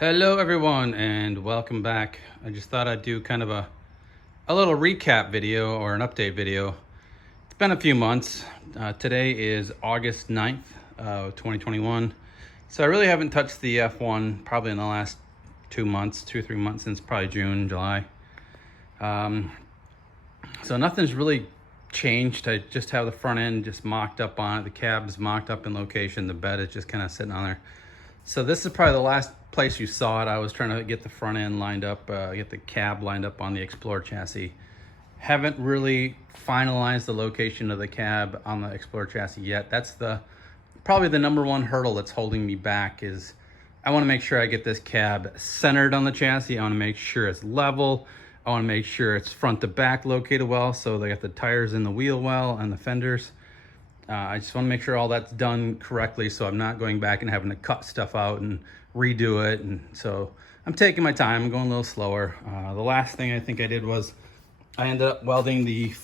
Hello everyone and welcome back. I just thought I'd do kind of a little recap video or an update video. It's been a few months. Today is August 9th, 2021. So I really haven't touched the F1 probably in the last 2 months, 2 or 3 months, since probably June, July. So nothing's really changed. I just have the front end just mocked up on it. The cab's mocked up in location. The bed is just kind of sitting on there. So this is probably the last place you saw it. I was trying to get the front end lined up, get the cab lined up on the Explorer chassis. Haven't really finalized the location of the cab on the Explorer chassis yet. That's probably the number one hurdle that's holding me back. Is I want to make sure I get this cab centered on the chassis. I want to make sure it's level. I want to make sure it's front to back located well, so they got the tires in the wheel well and the fenders. I just want to make sure all that's done correctly, so I'm not going back and having to cut stuff out and redo it. And so I'm taking my time. I'm going a little slower. The last thing I think I did was I ended up welding the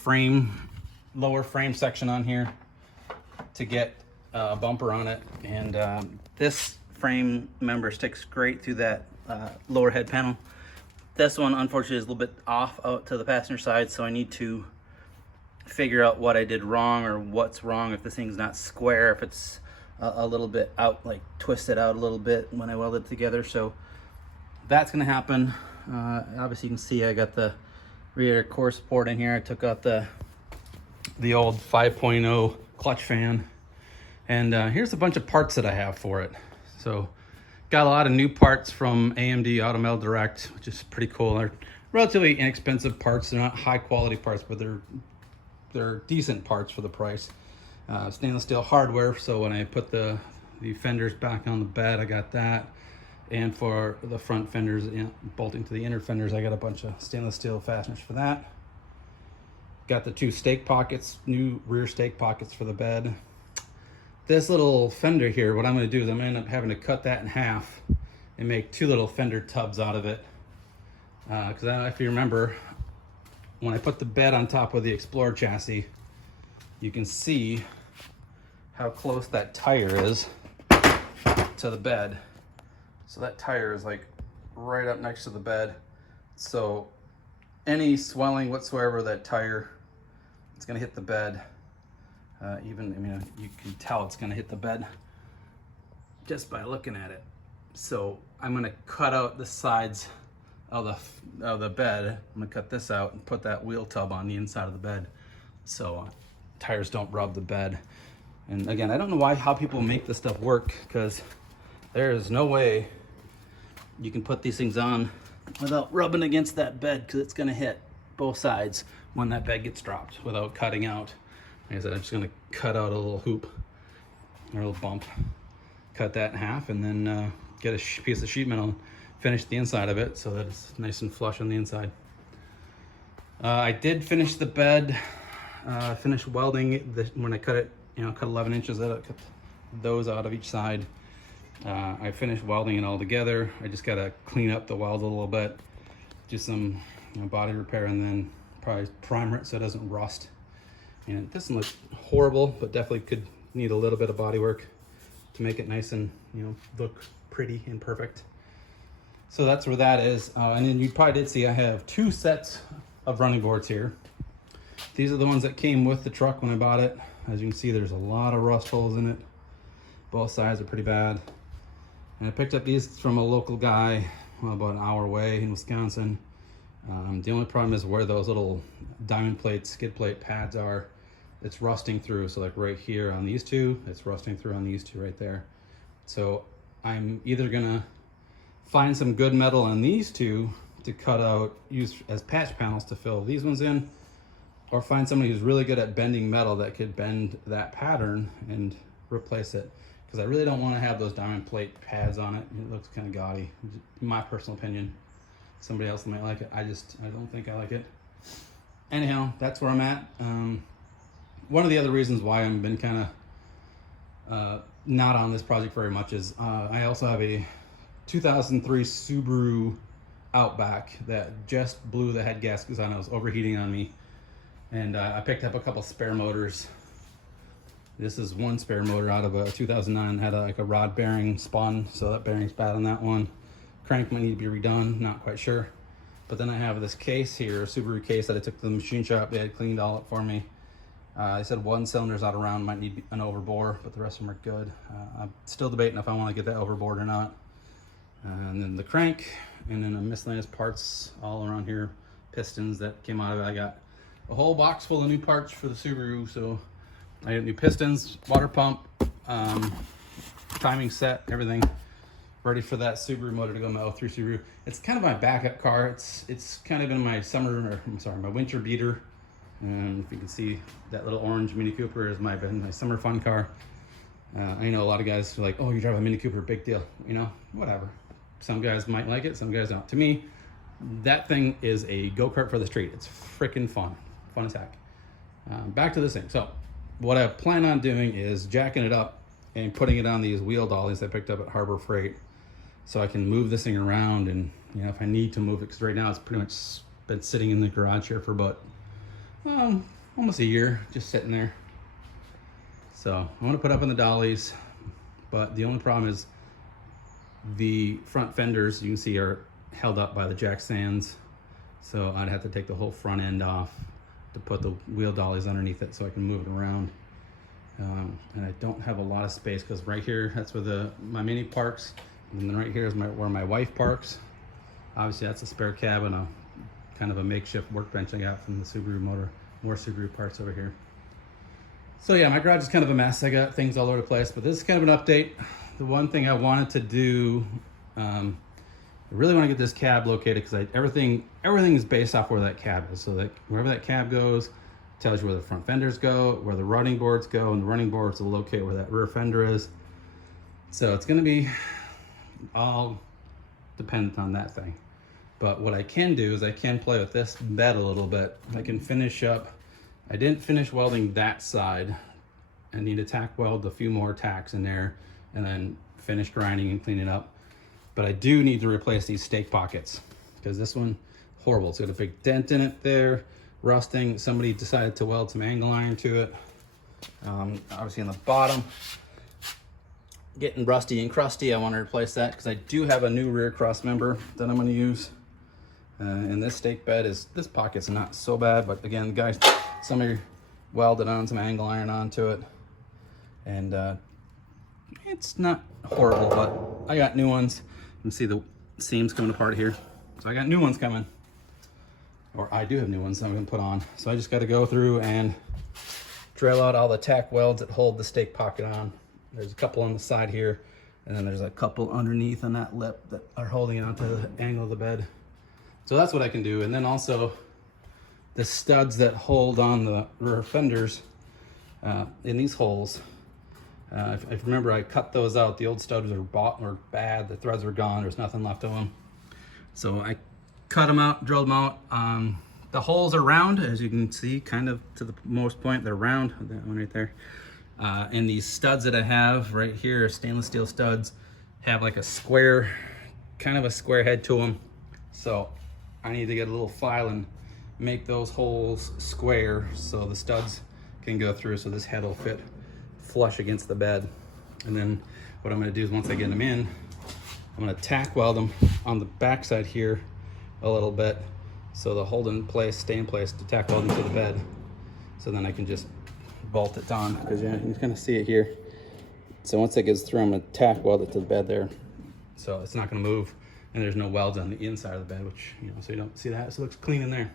lower frame section on here to get a bumper on it. And this frame member sticks great through that lower head panel. This one, unfortunately, is a little bit off out to the passenger side, so I need to figure out what I did wrong or what's wrong, if this thing's not square, if it's a little bit out, like twisted out a little bit when I weld it together. So that's gonna happen. Obviously you can see I got the rear core support in here. I took out the old 5.0 clutch fan, and here's a bunch of parts that I have for it. So got a lot of new parts from AMD Automel Direct, which is pretty cool. They're relatively inexpensive parts. They're not high quality parts, but they're decent parts for the price. Stainless steel hardware, so when I put the fenders back on the bed, I got that. And for the front fenders, bolting to the inner fenders, I got a bunch of stainless steel fasteners for that. Got the 2 stake pockets, new rear stake pockets for the bed. This little fender here, what I'm going to do is I'm going to end up having to cut that in half and make 2 little fender tubs out of it. Because if you remember, when I put the bed on top of the Explorer chassis, you can see how close that tire is to the bed. So that tire is like right up next to the bed. So any swelling whatsoever, that tire, it's gonna hit the bed. You can tell it's gonna hit the bed just by looking at it. So I'm gonna cut out the sides of the bed. I'm gonna cut this out and put that wheel tub on the inside of the bed, so tires don't rub the bed. And again, I don't know how people make this stuff work, because there is no way you can put these things on without rubbing against that bed, because it's gonna hit both sides when that bed gets dropped without cutting out. Like I said, I'm just gonna cut out a little hoop or a little bump, cut that in half, and then get a piece of sheet metal, finish the inside of it so that it's nice and flush on the inside. I did finish the bed, finished welding it when I cut it, cut 11 inches out, cut those out of each side. I finished welding it all together. I just gotta clean up the weld a little bit, do some body repair, and then probably primer it so it doesn't rust. And it doesn't look horrible, but definitely could need a little bit of body work to make it nice and look pretty and perfect. So that's where that is. And then you probably did see I have 2 sets of running boards here. These are the ones that came with the truck when I bought it. As you can see, there's a lot of rust holes in it. Both sides are pretty bad. And I picked up these from a local guy about an hour away in Wisconsin. The only problem is where those little diamond plate, skid plate pads are. It's rusting through. So like right here on these 2, it's rusting through on these 2 right there. So I'm either gonna find some good metal on these 2 to cut out, use as patch panels to fill these ones in, or find somebody who's really good at bending metal that could bend that pattern and replace it. Because I really don't want to have those diamond plate pads on it. It looks kind of gaudy, in my personal opinion. Somebody else might like it. I don't think I like it. Anyhow, that's where I'm at. One of the other reasons why I've been kind of not on this project very much is I also have a 2003 Subaru Outback that just blew the head gaskets on. It was overheating on me, and I picked up a couple spare motors. This is one spare motor out of a 2009, had like a rod bearing spun, so that bearing's bad on that one. Crank might need to be redone, not quite sure. But then I have this case here, a Subaru case that I took to the machine shop. They had cleaned all up for me. They said one cylinder's out around, might need an overbore, but the rest of them are good. I'm still debating if I want to get that overboard or not. And then the crank, and then the miscellaneous parts all around here, pistons that came out of it. I got a whole box full of new parts for the Subaru. So I got new pistons, water pump, timing set, everything ready for that Subaru motor to go in my 03 Subaru. It's kind of my backup car. It's kind of been my my winter beater. And if you can see, that little orange Mini Cooper has been my summer fun car. I know a lot of guys are like, oh, you drive a Mini Cooper, big deal. You know, whatever. Some guys might like it, some guys don't. To me, that thing is a go-kart for the street. It's freaking fun as heck. Back to this thing. So what I plan on doing is jacking it up and putting it on these wheel dollies I picked up at Harbor Freight, so I can move this thing around. And you know, if I need to move it, because right now it's pretty much been sitting in the garage here for about almost a year, just sitting there. So I want to put up on the dollies, but the only problem is the front fenders, you can see, are held up by the jack stands. So I'd have to take the whole front end off to put the wheel dollies underneath it so I can move it around. And I don't have a lot of space, because right here, that's where my Mini parks. And then right here is where my wife parks. Obviously that's a spare cab and a kind of a makeshift workbench I got from the Subaru motor. More Subaru parts over here. So yeah, my garage is kind of a mess. I got things all over the place, but this is kind of an update. The one thing I wanted to do, I really want to get this cab located, because everything is based off where that cab is. So that wherever that cab goes, tells you where the front fenders go, where the running boards go, and the running boards will locate where that rear fender is. So it's going to be all dependent on that thing. But what I can do is I can play with this bed a little bit. I can finish up. I didn't finish welding that side. I need to tack weld a few more tacks in there and then finish grinding and cleaning up. But I do need to replace these stake pockets, because this one, horrible. It's got a big dent in it there, rusting. Somebody decided to weld some angle iron to it. Obviously on the bottom, getting rusty and crusty. I want to replace that, because I do have a new rear cross member that I'm going to use. And this stake bed this pocket's not so bad, but again, guys, somebody welded on some angle iron onto it, and it's not horrible, but I got new ones. You can see the seams coming apart here, so I got new ones coming, or I do have new ones that I'm going to put on. So I just got to go through and drill out all the tack welds that hold the stake pocket on. There's a couple on the side here, and then there's a couple underneath on that lip that are holding it onto the angle of the bed. So that's what I can do. And then also the studs that hold on the rear fenders in these holes. If you remember, I cut those out. The old studs were bad. The threads were gone. There's nothing left of them. So I cut them out, drilled them out. The holes are round, as you can see, kind of to the most point. They're round, that one right there. And these studs that I have right here, stainless steel studs, have like a square, kind of a square head to them. So I need to get a little file and make those holes square so the studs can go through, so this head will fit flush against the bed. And then what I'm going to do is, once I get them in, I'm going to tack weld them on the back side here a little bit, so they'll hold in place, stay in place to tack weld into the bed. So then I can just bolt it on, because you can kind of see it here. So once it gets through, I'm going to tack weld it to the bed there, so it's not going to move. And there's no welds on the inside of the bed, which, you know, so you don't see that. So it looks clean in there.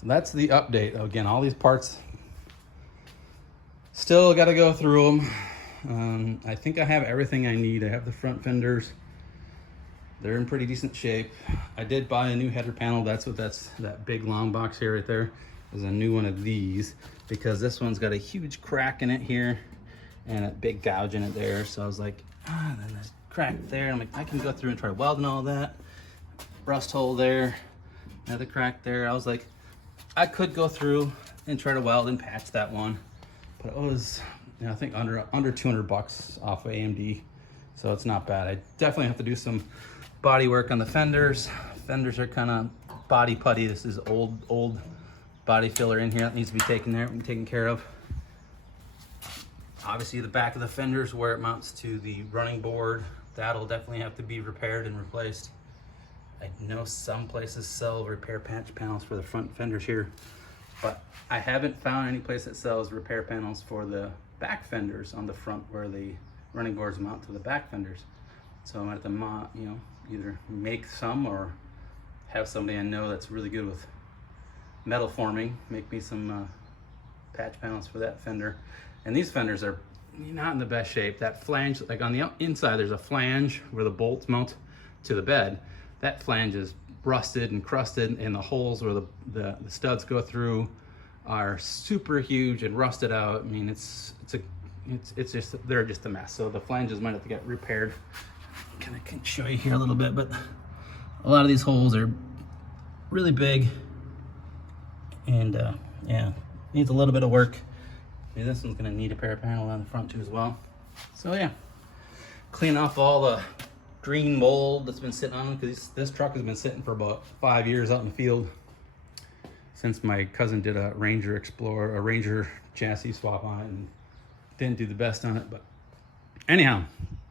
So that's the update. Again, all these parts, still got to go through them. I think I have everything I need. I have the front fenders. They're in pretty decent shape. I did buy a new header panel. That big long box here right there is a new one of these, because this one's got a huge crack in it here and a big gouge in it there. So I was like, then there's crack there. I'm like, I can go through and try welding all that. Rust hole there, another crack there. I was like, I could go through and try to weld and patch that one, but it was, you know, I think under 200 bucks off of AMD, so it's not bad. I definitely have to do some body work on the fenders. Fenders are kind of body putty. This is old body filler in here that needs to be taken care of. Obviously the back of the fenders, where it mounts to the running board, that'll definitely have to be repaired and replaced. I know some places sell repair patch panels for the front fenders here, but I haven't found any place that sells repair panels for the back fenders on the front where the running boards mount to the back fenders. So I'm gonna have to, you know, either make some or have somebody I know that's really good with metal forming make me some patch panels for that fender. And these fenders are not in the best shape. That flange, like on the inside, there's a flange where the bolts mount to the bed. That flange is rusted and crusted, and the holes where the studs go through are super huge and rusted out. I mean, it's just, they're just a mess. So the flanges might have to get repaired. Kind of can show you here a little bit, but a lot of these holes are really big, and yeah, needs a little bit of work. Maybe this one's gonna need a repair panel on the front too as well. So yeah, clean off all the green mold that's been sitting on them, because this truck has been sitting for about 5 years out in the field since my cousin did a Ranger chassis swap on it and didn't do the best on it. But anyhow,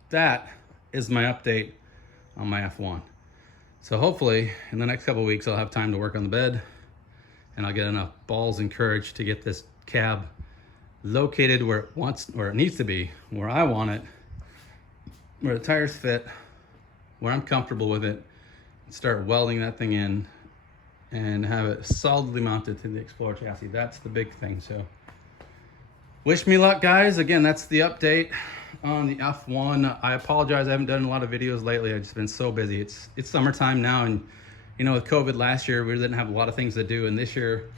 that is my update on my F1. So hopefully in the next couple of weeks I'll have time to work on the bed, and I'll get enough balls and courage to get this cab located where it needs to be, where I want it, where the tires fit, where I'm comfortable with it, and start welding that thing in and have it solidly mounted to the Explorer chassis. That's the big thing. So wish me luck, guys. Again, that's the update on the F1. I apologize, I haven't done a lot of videos lately. I've just been so busy. It's summertime now, and you know, with COVID last year, we didn't have a lot of things to do, and this year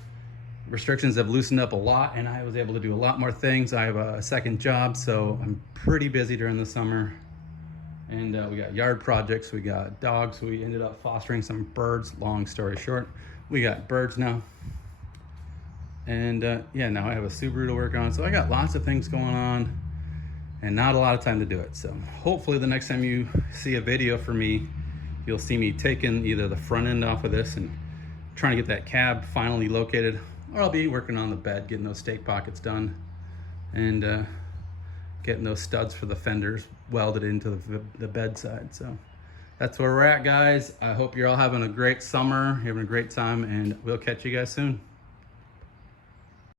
restrictions have loosened up a lot, and I was able to do a lot more things. I have a second job, so I'm pretty busy during the summer. And we got yard projects, we got dogs, we ended up fostering some birds. Long story short, we got birds now. And yeah, now I have a Subaru to work on, so I got lots of things going on and not a lot of time to do it. So hopefully the next time you see a video from me, you'll see me taking either the front end off of this and trying to get that cab finally located, or I'll be working on the bed, getting those stake pockets done, and getting those studs for the fenders welded into the bed side. So that's where we're at, guys. I hope you're all having a great summer, having a great time, and we'll catch you guys soon.